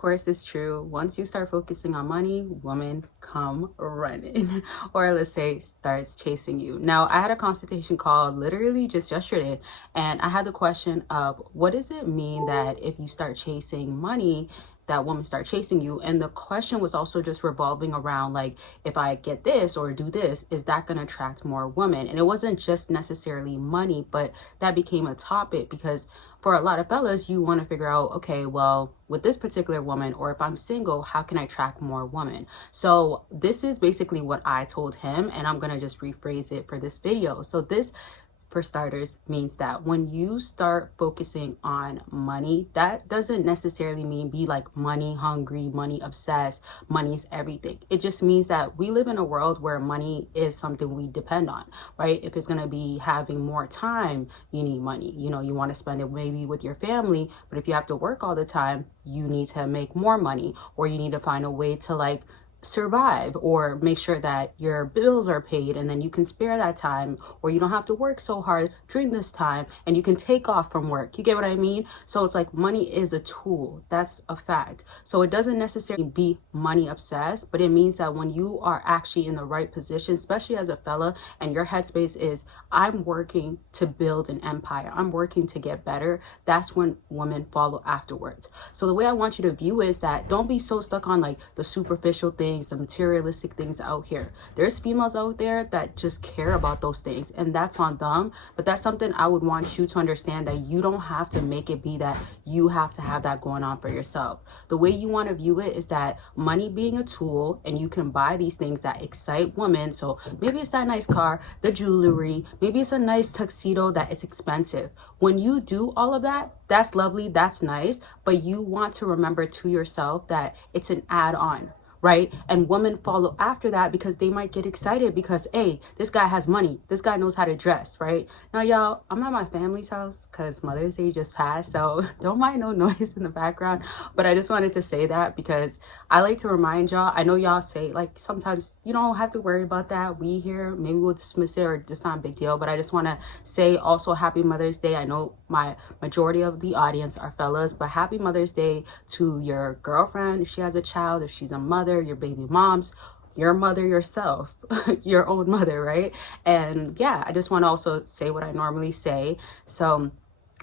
Course, it's true. Once you start focusing on money, women come running, or let's say starts chasing you. Now, I had a consultation call literally just yesterday, and I had the question of what does it mean that if you start chasing money, that women start chasing you? And the question was also just revolving around like, if I get this or do this, is that going to attract more women? And it wasn't just necessarily money, but that became a topic because for a lot of fellas, you want to figure out, okay, well, with this particular woman, or if I'm single, how can I attract more women? So this is basically what I told him, and I'm going to just rephrase it for this video. So this, for starters, means that when you start focusing on money, that doesn't necessarily mean be like money hungry, money obsessed, money's everything. It just means that we live in a world where money is something we depend on, right? If it's going to be having more time, you need money. You know, you want to spend it maybe with your family, but if you have to work all the time, you need to make more money, or you need to find a way to like survive or make sure that your bills are paid, and then you can spare that time, or you don't have to work so hard during this time and you can take off from work. You get what I mean? So it's like money is a tool. That's a fact. So it doesn't necessarily be money obsessed, but it means that when you are actually in the right position, especially as a fella, and your headspace is I'm working to build an empire, I'm working to get better, that's when women follow afterwards. So the way I want you to view is that don't be so stuck on like the superficial things, the materialistic things out here. There's females out there that just care about those things, and that's on them. But that's something I would want you to understand, that you don't have to make it be that you have to have that going on for yourself. The way you want to view it is that money being a tool, and you can buy these things that excite women. So maybe it's that nice car, the jewelry, maybe it's a nice tuxedo that it's expensive. When you do all of that, that's lovely, that's nice, but you want to remember to yourself that it's an add-on, right? And women follow after that because they might get excited because, hey, this guy has money, this guy knows how to dress, right? Now, y'all, I'm at my family's house because Mother's Day just passed, so don't mind no noise in the background. But I just wanted to say that because I like to remind y'all. I know y'all say like sometimes you don't have to worry about that. We here, maybe we'll dismiss it or just not a big deal. But I just want to say also happy Mother's Day. I know my majority of the audience are fellas, but happy Mother's Day to your girlfriend if she has a child, if she's a mother, your baby moms, your mother yourself, your own mother, right? And yeah, I just want to also say what I normally say. So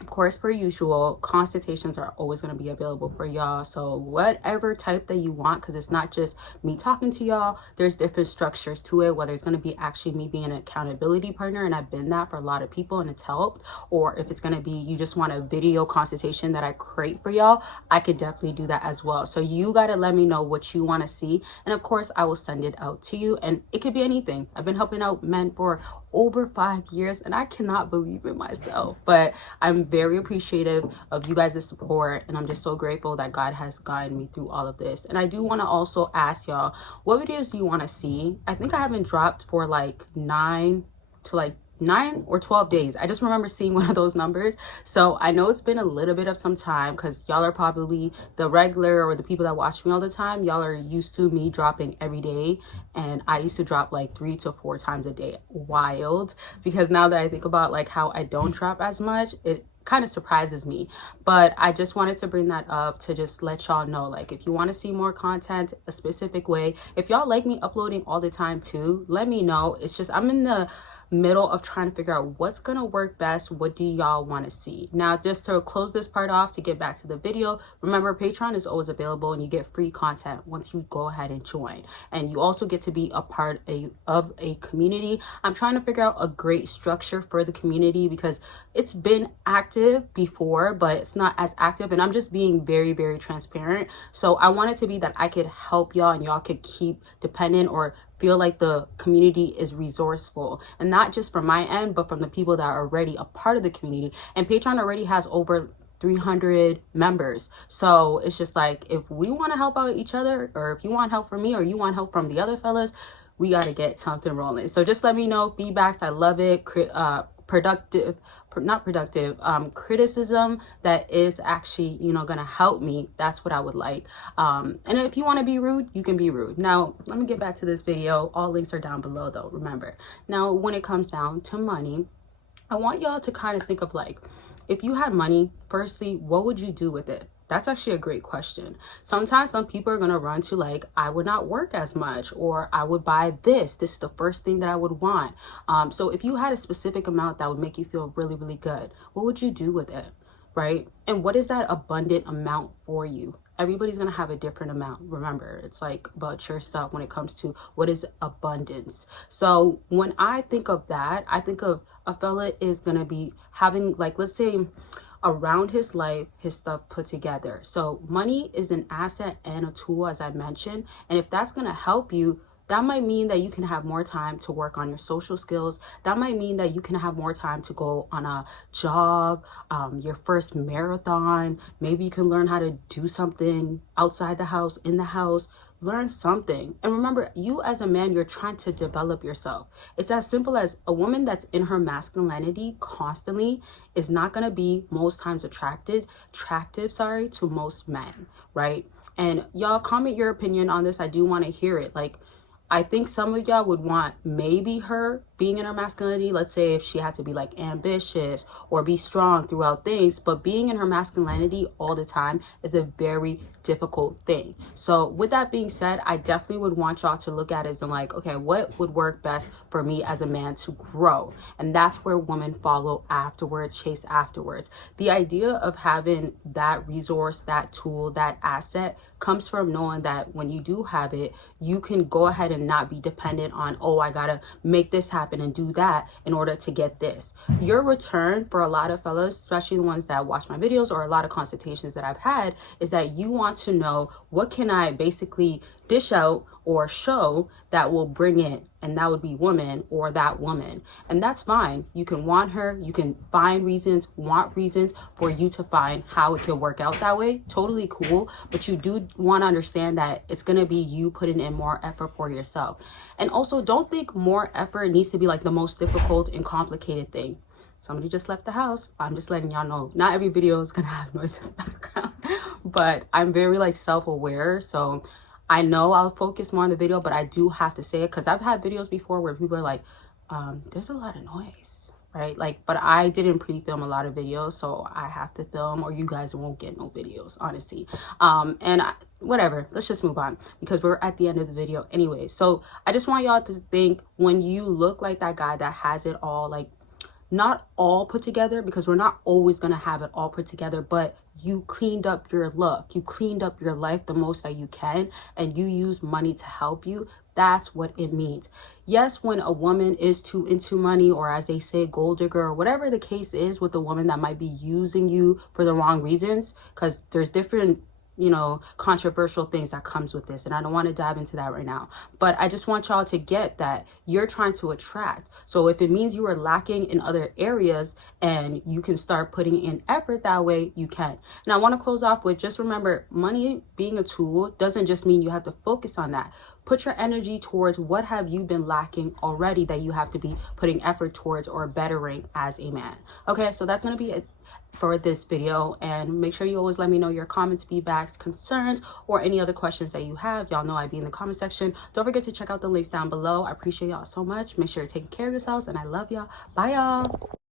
of course, per usual, consultations are always going to be available for y'all. So whatever type that you want, because it's not just me talking to y'all, there's different structures to it, whether it's going to be actually me being an accountability partner, and I've been that for a lot of people and it's helped, or if it's going to be you just want a video consultation that I create for y'all, I could definitely do that as well. So you got to let me know what you want to see, and of course I will send it out to you, and it could be anything. I've been helping out men for over 5 years, and I cannot believe it myself, but I'm very appreciative of you guys' support, and I'm just so grateful that God has guided me through all of this. And I do want to also ask y'all, what videos do you want to see? I think I haven't dropped for like 9 or 12 days. I just remember seeing one of those numbers. So I know it's been a little bit of some time because y'all are probably the regular or the people that watch me all the time. Y'all are used to me dropping every day, and I used to drop like 3 to 4 times a day. Wild, because now that I think about like how I don't drop as much, it kind of surprises me. But I just wanted to bring that up to just let y'all know, like, if you want to see more content a specific way, if y'all like me uploading all the time too, let me know. It's just I'm in the middle of trying to figure out what's gonna work best. What do y'all want to see? Now, just to close this part off, to get back to the video, remember Patreon is always available, and you get free content once you go ahead and join, and you also get to be a part of a community. I'm trying to figure out a great structure for the community because it's been active before, but it's not as active, and I'm just being very, very transparent. So I want it to be that I could help y'all and y'all could keep dependent or feel like the community is resourceful, and not just from my end, but from the people that are already a part of the community. And Patreon already has over 300 members. So it's just like, if we want to help out each other, or if you want help from me or you want help from the other fellas, we got to get something rolling. So just let me know feedbacks. I love it. Criticism that is actually, you know, gonna help me. That's what I would like. And if you want to be rude, you can be rude. Now let me get back to this video. All links are down below though, remember. Now when it comes down to money, I want y'all to kind of think of like, if you had money, firstly, what would you do with it? That's actually a great question. Sometimes some people are going to run to like, I would not work as much, or I would buy this. This is the first thing that I would want. So if you had a specific amount that would make you feel really, really good, what would you do with it? Right? And what is that abundant amount for you? Everybody's going to have a different amount. Remember, it's like about yourself when it comes to what is abundance. So when I think of that, I think of a fella is going to be having, like, let's say around his life, his stuff put together. So money is an asset and a tool, as I mentioned. And if that's going to help you, that might mean that you can have more time to work on your social skills. That might mean that you can have more time to go on a jog, your first marathon. Maybe you can learn how to do something outside the house, in the house. Learn something. And remember, you as a man, you're trying to develop yourself. It's as simple as a woman that's in her masculinity constantly is not going to be most times attractive, to most men, right? And y'all comment your opinion on this. I do want to hear it. Like, I think some of y'all would want maybe her being in her masculinity, let's say if she had to be like ambitious or be strong throughout things, but being in her masculinity all the time is a very difficult thing. So with that being said, I definitely would want y'all to look at it and like, okay, what would work best for me as a man to grow? And that's where women follow afterwards, chase afterwards. The idea of having that resource, that tool, that asset comes from knowing that when you do have it, you can go ahead and not be dependent on, oh, I gotta make this happen and do that in order to get this. Your return for a lot of fellas, especially the ones that watch my videos or a lot of consultations that I've had, is that you want to know, what can I basically dish out or show that will bring in? And that would be woman or that woman. And that's fine. You can want her, you can find reasons, want reasons for you to find how it can work out that way. Totally cool. But you do want to understand that it's going to be you putting in more effort for yourself. And also, don't think more effort needs to be like the most difficult and complicated thing. Somebody just left the house. I'm just letting y'all know. Not every video is going to have noise in the background. But I'm very like self-aware. So I know I'll focus more on the video, but I do have to say it because I've had videos before where people are like, there's a lot of noise, right? Like, but I didn't pre-film a lot of videos, so I have to film or you guys won't get no videos, honestly. Whatever, let's just move on because we're at the end of the video anyway. So I just want y'all to think, when you look like that guy that has it all, like, not all put together, because we're not always going to have it all put together, but you cleaned up your look, you cleaned up your life the most that you can, and you use money to help you. That's what it means. Yes, when a woman is too into money, or as they say, gold digger, or whatever the case is with a woman that might be using you for the wrong reasons, because there's different, you know, controversial things that comes with this, and I don't want to dive into that right now, but I just want y'all to get that you're trying to attract. So if it means you are lacking in other areas and you can start putting in effort that way, you can. And I want to close off with, just remember, money being a tool doesn't just mean you have to focus on that. Put your energy towards what have you been lacking already that you have to be putting effort towards or bettering as a man. Okay, so that's going to be it for this video, and make sure you always let me know your comments, feedbacks, concerns, or any other questions that you have. Y'all know I'd be in the comment section. Don't forget to check out the links down below. I appreciate y'all so much. Make sure you're taking care of yourselves, and I love y'all. Bye, y'all.